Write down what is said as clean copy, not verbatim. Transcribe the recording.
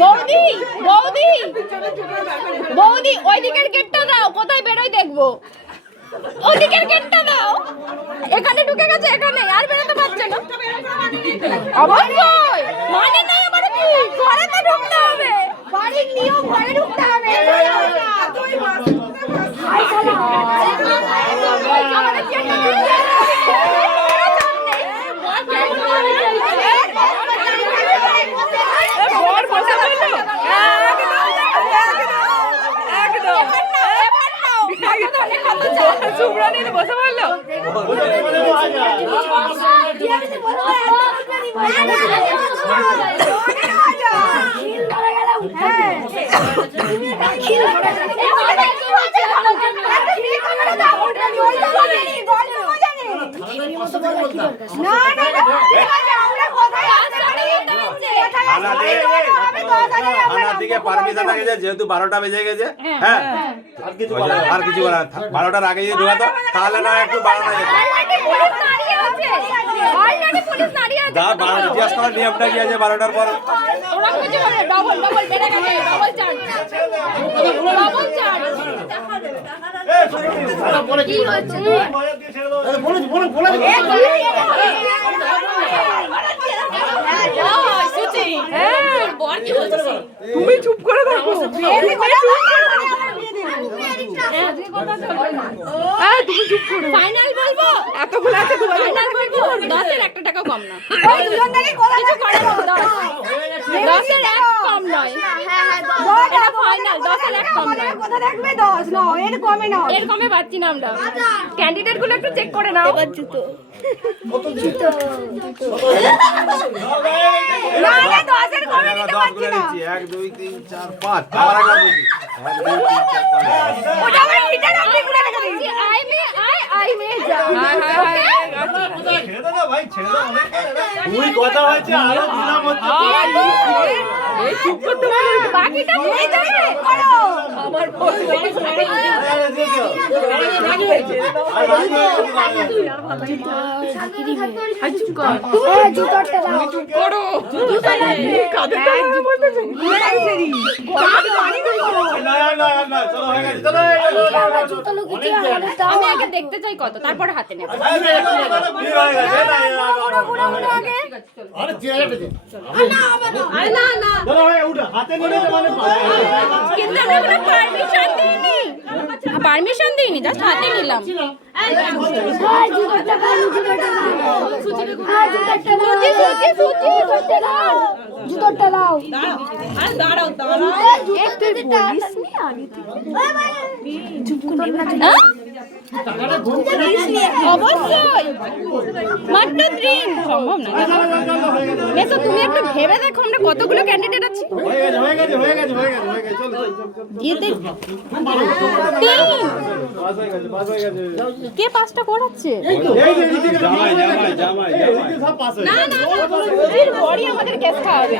বৌদি বৌদি বৌদি ওই দিকের গেটটা দাও, কোথায় বেরোই দেখবো। ওদিকের গেটটা দাও, এখানে ঢুকে গেছে, এখানে আর বেরোতে পারছে না। অবশ্যই মানে নাই আমার, কি ঘরে তো ঢুকতে হবে, বাড়ির নিয়ম, ঘরে ঢুকতে হবে। বসে পারলো যেহেতু 12টা বেজে গেছে, হ্যাঁ আর কিছু করার 12টার আগে যদি ঢোকাতো তাহলে না একটু বাড়ানো যেত। জিজ্ঞাসা করার নিয়মটা কি আছে 12টার পর? তুমি চুপ করে থাকো, তুমি চুপ করো। ফাইনাল বলবো, এতগুলো আছে, ফাইনাল বলবো 10-এর 1 টাকা কম না, কিছু করে না, 10-এর 1 কম নয়, এটা ফাইনাল, 10-এর 1 কম নয়, কথা রাখবে 10 নাও, এর কমে নাও, এর কমে পাচ্ছি না আমরা। ক্যান্ডিডেট গুলো একটু চেক করে নাও। এবার জুতো না না 10 এর কমে নিতে পারছি না। 1 2 3 4 5 আবার একবার বলছি 1 2 3 4 5 ওটা আমি নিচে রাখতে গুলো রেখে দিয়েছি। আই মে যা ছেড়ে দাও ভাই, ছেড়ে দাও, তুই কথা হচ্ছে আরো দিলাম হচ্ছে। এই চুপ করতে বলো, বাকিটা এই দেবে করো। আমার চুপ কর, জুতোটা দাও, চুপ করো, কাদের টাকা বলতেছে না চলো হয়ে গেছে, চলো হয়ে গেছে। জুতো লুকিয়ে আমাদের দাও। আমি আগে দেখতে চাই কত, তারপর হাতে নেব। আরে চেয়ারে পেতে আরে না না, চলো ভাই উঠো, হাতে নিয়ে মানে কিন্তু আমি কোনো পারমিশন দিইনি, পারমিশন দিইনি, জাস্ট হাতে নিলাম। জুতোটা দাও, জুতোটা দাও, জুতোটা দাও, জুতোটা দাও। আরে দাঁড়াও দাঁড়াও, একটু বলিস নি আগে চুপ করে না। অবশ্যই মাত্র 3 সম্ভব না। মেসো তুমি একটু ভেবে দেখো আমরা কতগুলো ক্যান্ডিডেট আছি। হয়ে গেছে চলো এতে 3 পাস হয়ে গেছে। কে পাসটা করাচ্ছে? এই যে এদিকে জামাই সব পাস হয়ে না না এর বড়ি আমাদের গ্যাস খাওয়াবে।